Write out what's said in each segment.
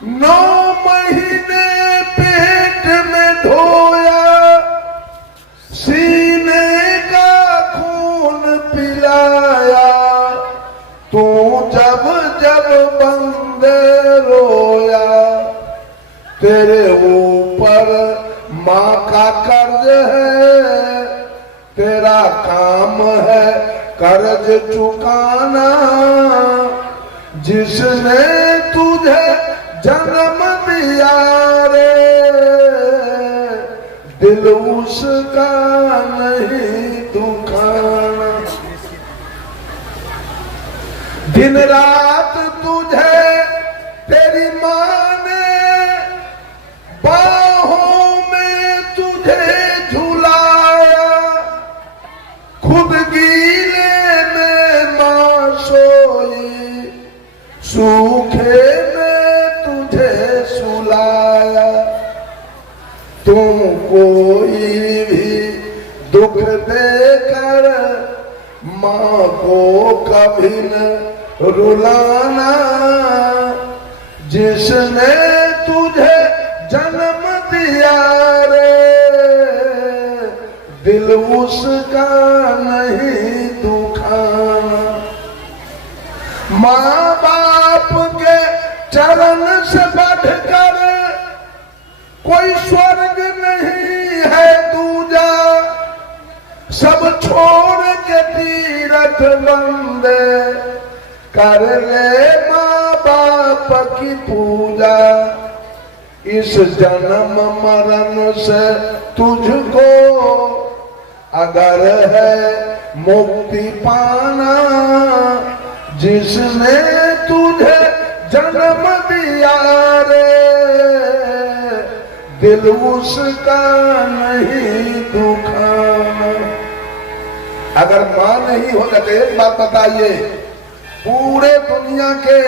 9 महीने पेट में ढोया, सीने का खून पिलाया, तू जब जब बंदे रोया, तेरे ऊपर माँ का कर्ज है, तेरा काम है कर्ज चुकाना। जिसने तुझे जन्म दिया रे, दिल उसका नहीं दुखाना। दिन रात तुझे तेरी माँ ने बाहों में तुझे झुलाया, खुद गीले में माँ सोई, सूखे में तुझे सुलाया। तुम कोई भी दुख देकर माँ को कभी न रुलाना। जिसने तुझे जन्म दिया रे, दिल उसका नहीं दुखाना। माँ बाप के चरण से बढ़कर कोई स्वर्ग नहीं है दूजा, सब छोड़ के तीरथ बंदे कर ले माँ बाप की पूजा। इस जन्म मरण से तुझको अगर है मुक्ति पाना, जिसने तुझे जन्म दिया रे, दिल उसका नहीं दुखाना। अगर मां नहीं होता तो एक बात बताइए, पूरे दुनिया के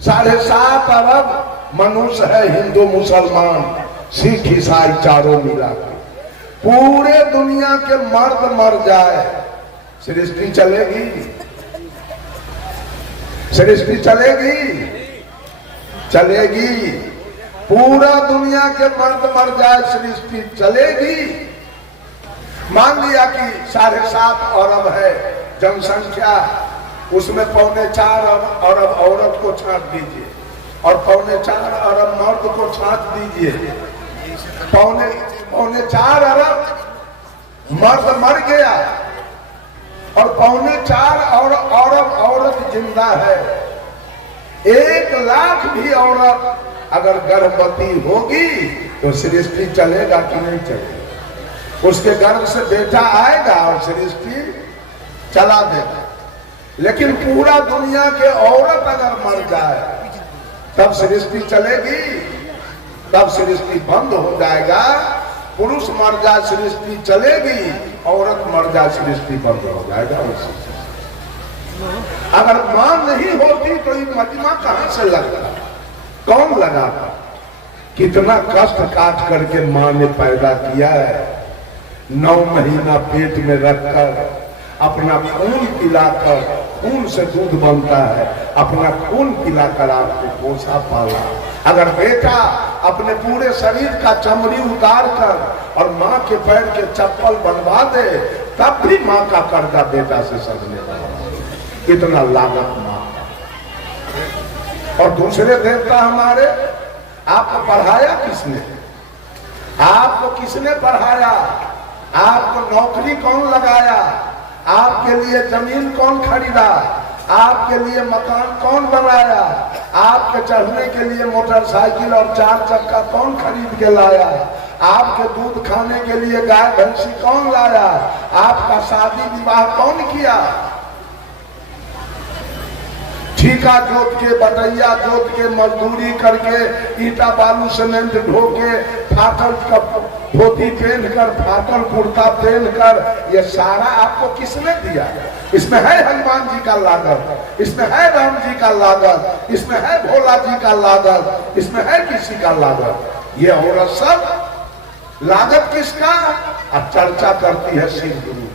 7.5 अरब मनुष्य है, हिंदू मुसलमान सिख ईसाई चारों मिला के, पूरे दुनिया के मर्द मर जाए, सृष्टि चलेगी? सृष्टि चलेगी? चलेगी। पूरा दुनिया के मर्द मर जाए, सृष्टि चलेगी? मान लिया कि 7.5 अरब है जनसंख्या, उसमें 4.25 अरब औरत को छांट दीजिए और 4.25 अरब मर्द को छांट दीजिए। 4.25 अरब मर्द मर गया और 4.25 अरब औरत जिंदा है। 1 लाख भी औरत अगर गर्भवती होगी तो सृष्टि चलेगा कि नहीं चलेगा? उसके गर्भ से बेटा आएगा और सृष्टि चला देगा। लेकिन पूरा दुनिया के औरत अगर मर जाए तब सृष्टि चलेगी? तब सृष्टि बंद हो जाएगा। पुरुष मर जाए सृष्टि चलेगी, औरत मर जाए सृष्टि बंद हो जाएगा। अगर मां नहीं होती तो ये मजमा कहां से लगता? कौन लगाता? कितना कष्ट काट करके मां ने पैदा किया है। 9 महीना पेट में रखकर अपना खून पिलाकर, खून से दूध बनता है, अपना खून पिलाकर आपको पोसा पाला। अगर बेटा अपने पूरे शरीर का चमड़ी उतार कर और माँ के पैर के चप्पल बनवा दे, तब भी माँ का कर्जा बेटा से सजने लगा। इतना लागत माँ। और दूसरे देवता हमारे, आपको पढ़ाया किसने? आपको किसने पढ़ाया? आपको नौकरी कौन लगाया? आपके लिए जमीन कौन खरीदा? आपके लिए मकान कौन बनाया? आपके चढ़ने के लिए मोटरसाइकिल और 4 चक्का कौन खरीद के लाया? आपके दूध खाने के लिए गाय भैंसी कौन लाया? आपका शादी विवाह कौन किया? ठीका जोत के, बटैया जोत के, मजदूरी करके, ईटा बालू सीमेंट ढो के, फाटल धोती पहनकर, फाटल कुर्ता पहनकर, ये सारा आपको किसने दिया? इसमें है हनुमान जी का लागत, इसमें है राम जी का लागत, इसमें है भोला जी का लागत, इसमें है किसी का लागत? ये औरत सब लागत किसका? अब चर्चा करती है शिव गुरु।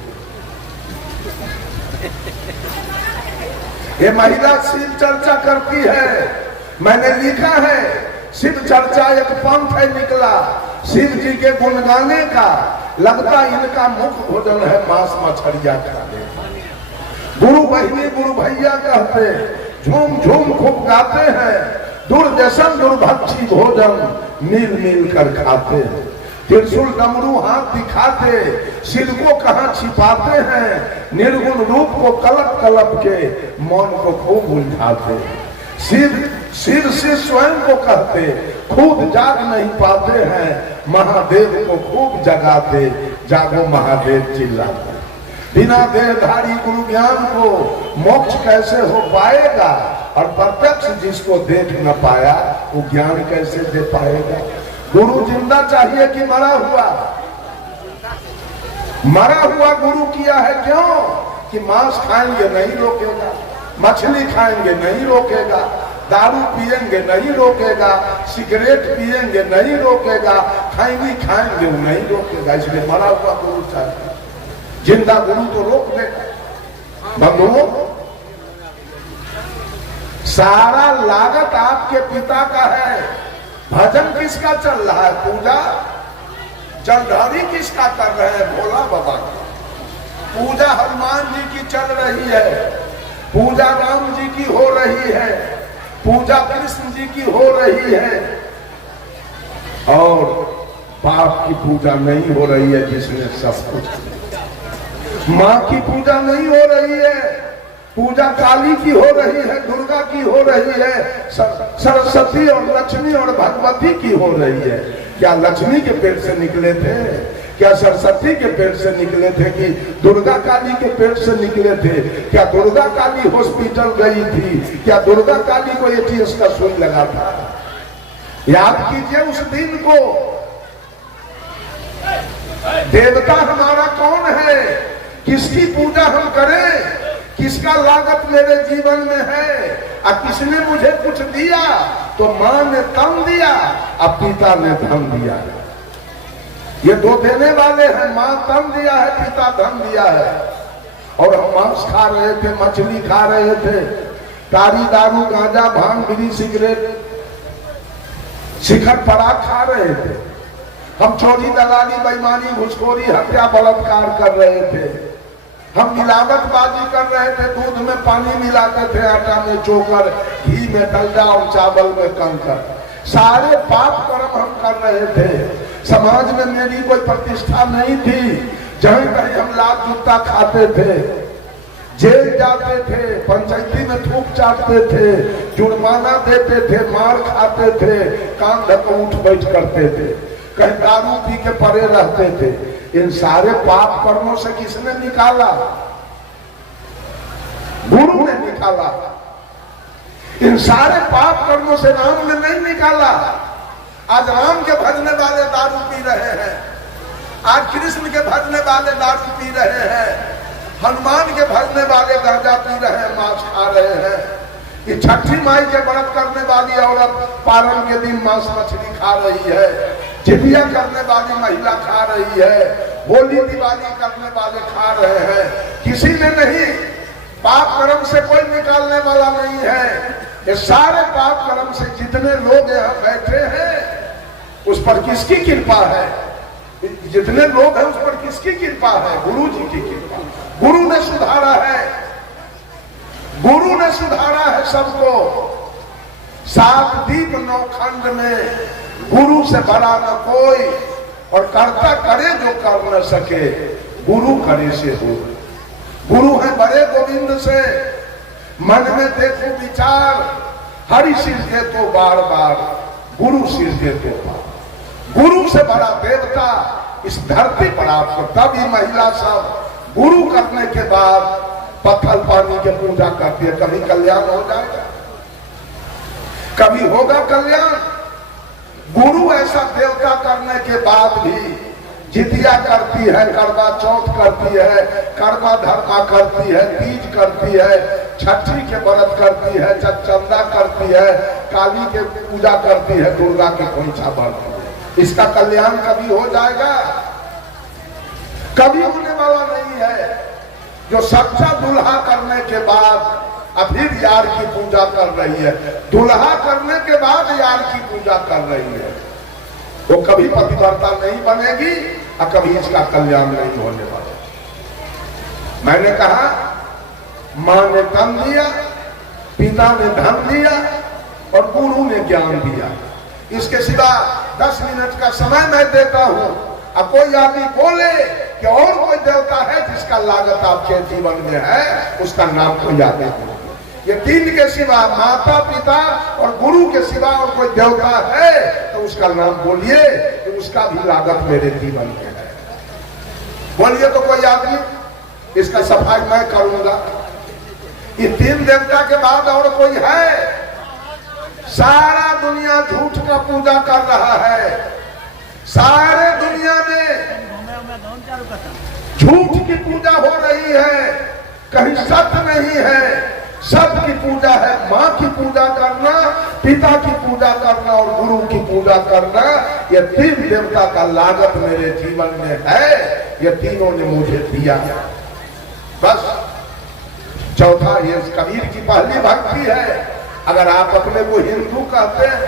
ये महिला शिव चर्चा करती है, मैंने लिखा है शिव चर्चा एक पंथ है निकला, शिव जी के गुण गाने का, लगता इनका मुख्य भोजन है मांस मछलिया खाने। गुरु बहिनी गुरु भैया कहते, झूम झूम खूब गाते हैं, दुर्दशन दुर्भक्षी भोजन मिल मिल कर खाते हैं। त्रिशूल डमरू हाथ दिखाते, सिर को कहाँ छिपाते हैं, निर्गुण रूप को कलप कलप के मौन को खूब उलझाते। सिर से स्वयं को कहते, खुद जाग नहीं पाते हैं, महादेव को खूब जगाते, जागो महादेव चिल्लाते। बिना देहधारी गुरु ज्ञान को मोक्ष कैसे हो पाएगा, और प्रत्यक्ष जिसको देख न पाया वो ज्ञान कैसे दे पाएगा। गुरु जिंदा चाहिए कि मरा हुआ? मरा हुआ गुरु किया है, क्यों? कि मांस खाएंगे नहीं रोकेगा, मछली खाएंगे नहीं रोकेगा, दारू पिएंगे नहीं रोकेगा, सिगरेट पिएंगे नहीं रोकेगा, खैनी खाएंगे वो नहीं रोकेगा। इसलिए मरा हुआ गुरु चाहिए, जिंदा गुरु तो रोक देगा। बंधुओं, सारा लागत आपके पिता का है। भजन किसका चल रहा है? पूजा जलधारी किसका कर रहे हैं? भोला बाबा का। पूजा हनुमान जी की चल रही है, पूजा राम जी की हो रही है, पूजा कृष्ण जी की हो रही है, और बाप की पूजा नहीं हो रही है जिसने सब कुछ। माँ की पूजा नहीं हो रही है, पूजा काली की हो रही है, दुर्गा की हो रही है, सरस्वती और लक्ष्मी और भगवती की हो रही है। क्या लक्ष्मी के पेट से निकले थे? क्या सरस्वती के पेट से निकले थे? कि दुर्गा काली के पेट से निकले थे? क्या दुर्गा काली हॉस्पिटल गई थी? क्या दुर्गा काली को एटीएस का सुई लगा था? याद कीजिए उस दिन को। देवता हमारा कौन है? किसकी पूजा हम करें? किसका लागत मेरे जीवन में है? और किसने मुझे कुछ दिया? तो माँ ने तन दिया और पिता ने धन दिया। ये दो देने वाले हैं, माँ तन दिया है, पिता धन दिया है। और हम मांस खा रहे थे, मछली खा रहे थे, तारी दारू गांजा भांग बीड़ी सिगरेट शिखर पराग खा रहे थे। हम चोरी दलाली बेईमानी घुसखोरी हत्या बलात्कार कर रहे थे। हम मिलावटबाजी कर रहे थे, दूध में पानी मिलाते थे, आटा में चोकर, घी में डलडा और चावल में कंकर। सारे पाप कर्म हम कर रहे थे। समाज में मेरी कोई प्रतिष्ठा नहीं थी। जहीं कहीं हम लात जूता खाते थे, जेल जाते थे, पंचायती में थूक चाटते थे, जुर्माना देते थे, मार खाते थे, कान ढको उठ बैठ करते थे, कहीं दारू पी के पड़े रहते थे। इन सारे पाप कर्मों से किसने निकाला? गुरु ने निकाला। इन सारे पाप कर्मों से राम ने नहीं निकाला। आज राम के भजने वाले दारू पी रहे हैं, आज कृष्ण के भजने वाले दारू पी रहे हैं, हनुमान के भजने वाले गांजा पी रहे हैं, मांस खा रहे हैं। ये छठी माई के व्रत करने वाली औरत पारण के दिन मांस मछली खा रही है, जितिया करने वाली महिला खा रही है, होली दिवाली करने वाले खा रहे हैं। किसी ने नहीं, पाप कर्म से कोई निकालने वाला नहीं है। ये सारे पाप कर्म से जितने लोग यहाँ बैठे हैं उस पर किसकी कृपा है? जितने लोग हैं उस पर किसकी कृपा है? गुरु जी की कृपा। गुरु ने सुधारा है, गुरु ने सुधारा है सबको। 7 दीप 9 खंड में गुरु से बड़ा न कोई, और कर्ता करे जो कर न सके, गुरु करे से हो। गुरु है बड़े गोविंद से, मन में देखो विचार, हरि सिर दे तो बार बार, गुरु सिर दे तो बार। गुरु से बड़ा देवता इस धरती पर आपको। तब ये महिला सब गुरु करने के बाद पत्थर पानी के पूजा करती है। कभी कल्याण हो जाएगा, कभी होगा कल्याण। गुरु ऐसा देवता करने के बाद भी जितिया करती है, करवा चौथ करती है, कर्मा धर्मा करती है, तीज करती है, छठी के व्रत करती है, चंदा करती है, काली के पूजा करती है, दुर्गा के खोइछा भरती है। इसका कल्याण कभी हो जाएगा? कभी होने वाला नहीं है। जो सच्चा दुल्हा करने के बाद अब फिर यार की पूजा कर रही है। दुल्हा करने के बाद यार की पूजा कर रही है। वो कभी पतिव्रता नहीं बनेगी और कभी इसका कल्याण नहीं होने वाला। मैंने कहा मां ने तन दिया, पिता ने धन दिया और गुरु ने ज्ञान दिया। इसके सिवा 10 मिनट का समय मैं देता हूं। अब कोई आदमी बोले कि और कोई देवता है जिसका लागत आपके जीवन में है, उसका नाम कोई याद नहीं। ये 3 के सिवा, माता पिता और गुरु के सिवा और कोई देवता है तो उसका नाम बोलिए कि उसका भी लागत मेरे जीवन में है। बोलिए तो कोई आदमी, इसका सफाई मैं करूंगा। ये 3 देवता के बाद और कोई है? सारा दुनिया झूठ का पूजा कर रहा है। सारे दुनिया में झूठ की पूजा हो रही है, कहीं सत्य नहीं है। सत्य की पूजा है मां की पूजा करना, पिता की पूजा करना और गुरु की पूजा करना। ये 3 देवता का लागत मेरे जीवन में है। ये तीनों ने मुझे दिया। बस चौथा ये कबीर की पहली भक्ति है। अगर आप अपने को हिंदू कहते हैं,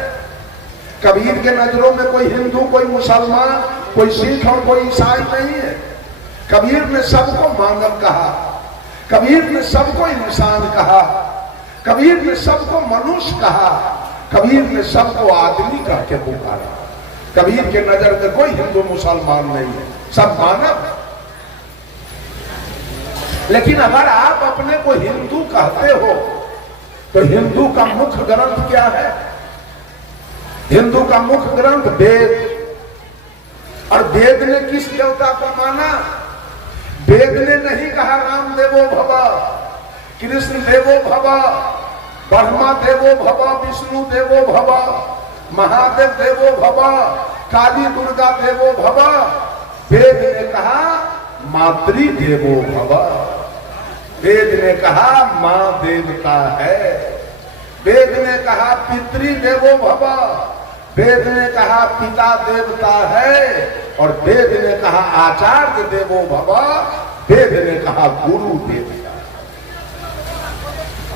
कबीर के नजरों में कोई हिंदू, कोई मुसलमान, कोई सिख और कोई ईसाई नहीं है। कबीर ने सबको मानव कहा, कबीर ने सबको इंसान कहा, कबीर ने सबको मनुष्य कहा, कबीर ने सबको आदमी कह के पुकारा। कबीर के नजर में कोई हिंदू मुसलमान नहीं है, सब मानव। लेकिन अगर आप अपने को हिंदू कहते हो तो हिंदू का मुख्य ग्रंथ क्या है? हिंदू का मुख्य ग्रंथ वेद। और वेद ने किस देवता को माना? वेद ने नहीं कहा राम देवो भव, कृष्ण देवो भव, ब्रह्मा देवो भव, विष्णु देवो भव, महादेव देवो भव, काली दुर्गा देवो भव। वेद ने कहा मातृ देवो भव। वेद ने कहा मां देवता है। वेद ने कहा पितृ देवो भव। वेद ने कहा पिता देवता है। और वेद ने कहा आचार्य देवो भव। वेद ने कहा गुरु देवता।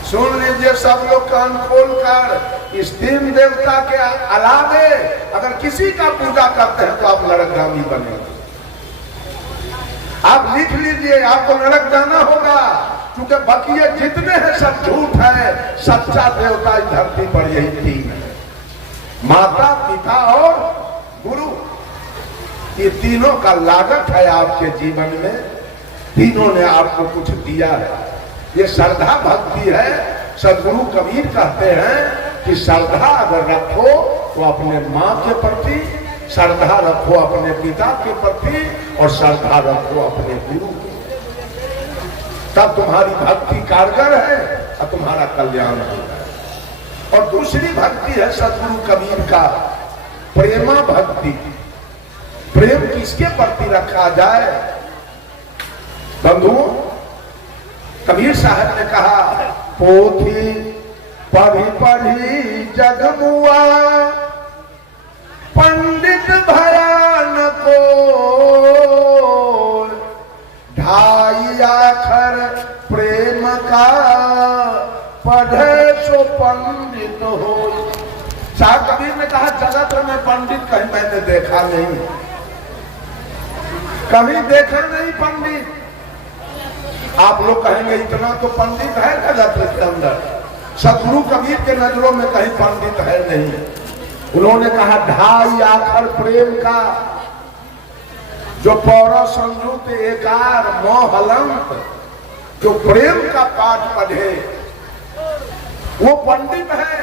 सुन लीजिए सब लोग कान खोल कर, इस 3 देवता के अलावे अगर किसी का पूजा करते हैं तो आप नरकगामी बनेंगे। आप लिख लीजिए, आपको नरक जाना होगा, क्योंकि बकिए जितने हैं सब झूठ है। सच्चा देवता इस धरती पर यही 3 है, माता पिता और गुरु। ये तीनों का लागत है आपके जीवन में। तीनों ने आपको कुछ दिया है। ये श्रद्धा भक्ति है। सदगुरु कबीर कहते हैं कि श्रद्धा अगर रखो तो अपने माँ के प्रति, श्रद्धा रखो अपने पिता के प्रति और श्रद्धा रखो अपने गुरु के, तब तुम्हारी भक्ति कारगर है और तुम्हारा कल्याण होगा। और दूसरी भक्ति है सदगुरु कबीर का प्रेमा भक्ति। प्रेम किसके प्रति रखा जाए? बंधुओं, कबीर साहब ने कहा पोथी पढ़ी पढ़ी जगमुआ, पंडित भयान को ढाई आखर प्रेम का, पढ़े सो पंडित हो। शाह कबीर ने कहा जगत में पंडित कहीं मैंने देखा नहीं, कभी देखा नहीं पंडित। आप लोग कहेंगे इतना तो पंडित है जगत के अंदर। सदगुरु कबीर के नजरों में कहीं पंडित है नहीं। उन्होंने कहा ढाई आखर प्रेम का, जो पौरा संयुक्त एकार मोहलंत, जो प्रेम का पाठ पढ़े वो पंडित है।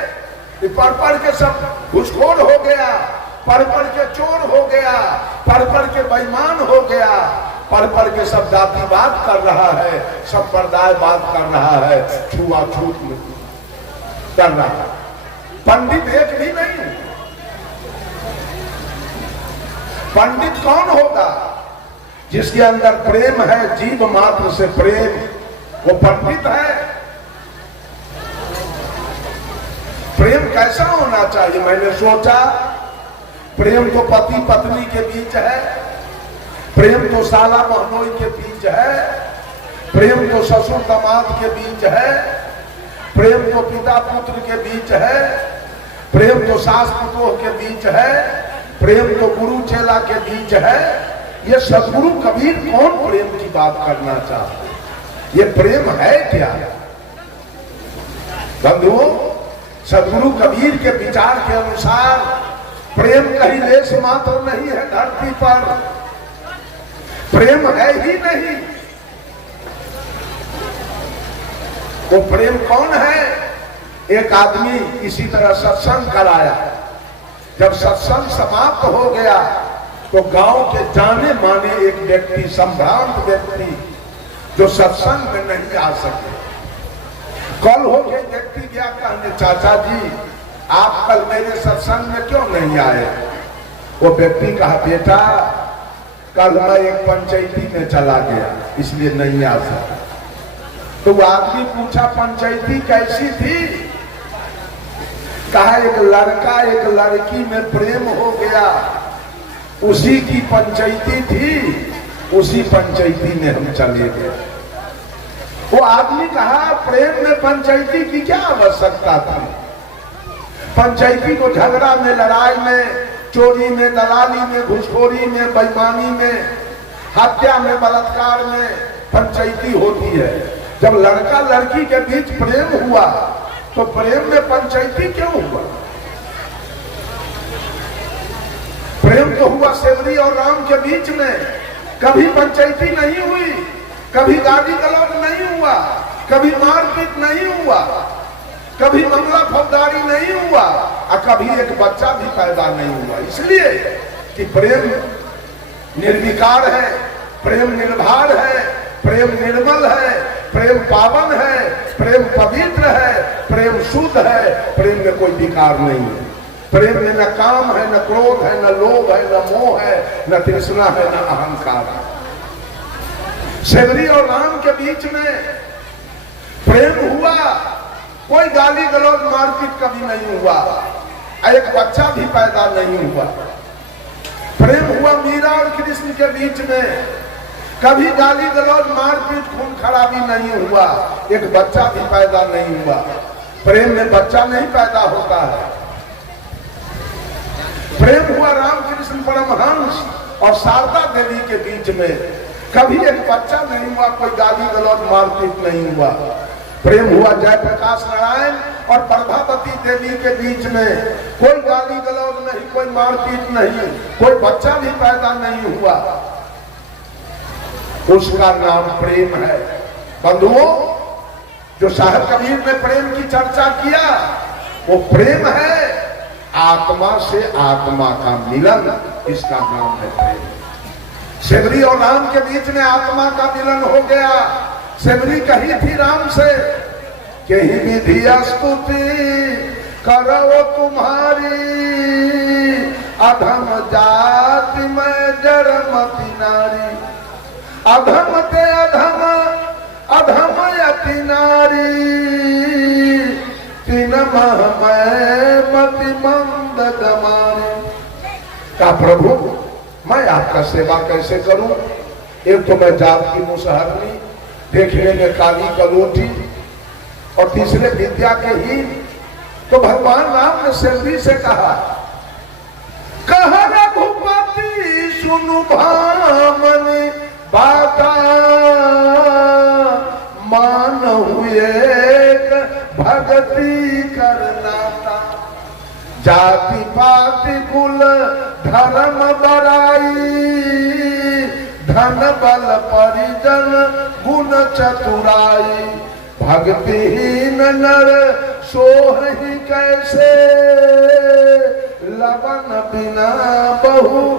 पढ़ पढ़ के सब घुसखोर हो गया, पढ़ पढ़ के चोर हो गया, पढ़ पढ़ के बेईमान हो गया, पढ़ पढ़ के सब जातिवाद कर रहा है, संप्रदायवाद कर रहा है, छुआछूत कर रहा है। पंडित एक भी नहीं। पंडित कौन होगा? जिसके अंदर प्रेम है, जीव मात्र से प्रेम, वो पंडित है। प्रेम कैसा होना चाहिए? मैंने सोचा प्रेम तो पति पत्नी के बीच है, प्रेम तो साला महनोई के बीच है, प्रेम तो ससुर दामाद के बीच है, प्रेम तो पिता पुत्र के बीच है, प्रेम तो सास पुतोह के बीच है, प्रेम तो गुरु चेला के बीच है। ये सदगुरु कबीर कौन प्रेम की बात करना चाहते? ये प्रेम है क्या? बंधुओं, सदगुरु कबीर के विचार के अनुसार प्रेम कहीं लेश मात्र नहीं है धरती पर, प्रेम है ही नहीं। वो प्रेम कौन है? एक आदमी इसी तरह सत्संग कराया, जब सत्संग समाप्त हो गया तो गांव के जाने माने एक व्यक्ति, संभ्रांत व्यक्ति जो सत्संग में नहीं आ सके, कल हो के व्यक्ति गया कहने, चाचा जी आप कल मेरे सत्संग में क्यों नहीं आए? वो व्यक्ति कहा, बेटा कल मैं एक पंचायती में चला गया इसलिए नहीं आ सका। तो वो आदमी पूछा, पंचायती कैसी थी? कहा, एक लड़का एक लड़की में प्रेम हो गया, उसी की पंचायती थी, उसी पंचायती में हम चले गए। वो आदमी कहा, प्रेम में पंचायती की क्या आवश्यकता थी? पंचायती को झगड़ा में, लड़ाई में, चोरी में, दलाली में, घुसखोरी में, बेईमानी में, हत्या में, बलात्कार में पंचायती होती है। जब लड़का लड़की के बीच प्रेम हुआ तो प्रेम में पंचायती क्यों हुआ? प्रेम तो हुआ सेवरी और राम के बीच में, कभी पंचायती नहीं हुई, कभी गाली गलौज नहीं हुआ, कभी मारपीट नहीं हुआ, कभी मामला फौजदारी नहीं हुआ, और कभी एक बच्चा भी पैदा नहीं हुआ। इसलिए कि प्रेम निर्विकार है, प्रेम निर्भर है, प्रेम निर्मल है, प्रेम पावन है, प्रेम पवित्र है, प्रेम शुद्ध है, प्रेम में कोई विकार नहीं है। प्रेम में न काम है, न क्रोध है, न लोभ है, न मोह है, न तृष्णा है, न अहंकार है। सेवरी और राम के बीच में प्रेम हुआ, कोई गाली गलौज मारपीट कभी नहीं हुआ, एक बच्चा भी पैदा नहीं हुआ। प्रेम हुआ मीरा और कृष्ण के बीच में, कभी गाली गलौज मारपीट खून खराबी नहीं हुआ, एक बच्चा भी पैदा नहीं हुआ। प्रेम में बच्चा नहीं पैदा होता है। प्रेम हुआ रामकृष्ण परमहंस और शारदा देवी के बीच में, कभी एक बच्चा नहीं हुआ, कोई गाली गलौज मारपीट नहीं हुआ। प्रेम हुआ जयप्रकाश नारायण और प्रभावती देवी के बीच में, कोई गाली गलौज नहीं, कोई मारपीट नहीं, कोई बच्चा भी पैदा नहीं हुआ। उसका नाम प्रेम है। बंधुओं, जो साहब कबीर ने प्रेम की चर्चा किया वो प्रेम है, आत्मा से आत्मा का मिलन, इसका नाम है प्रेम। सेवरी और राम के बीच में आत्मा का मिलन हो गया। सेवरी कही थी राम से कि ही विधि स्तुति करो तुम्हारी, अधम जाति में जड़मति नारी, अधम ते अधम अधम यति नारी, तीन मह में मति मंद गमारी। का प्रभु मैं आपका सेवा कैसे करूं? एक तो मैं जात की मुसहरनी, देखने में काली कलोटी, और तीसरे विद्या के ही। तो भगवान राम ने सेवरी से कहा, कहा रघुपति सुनु भामनि बाता, मान हुए भगति करनाता, जाति पाति कुल धर्म बड़ाई, धन बल परिजन गुण चतुराई, भक्तिहीन नर सोहि कैसे, लवन बिना बहु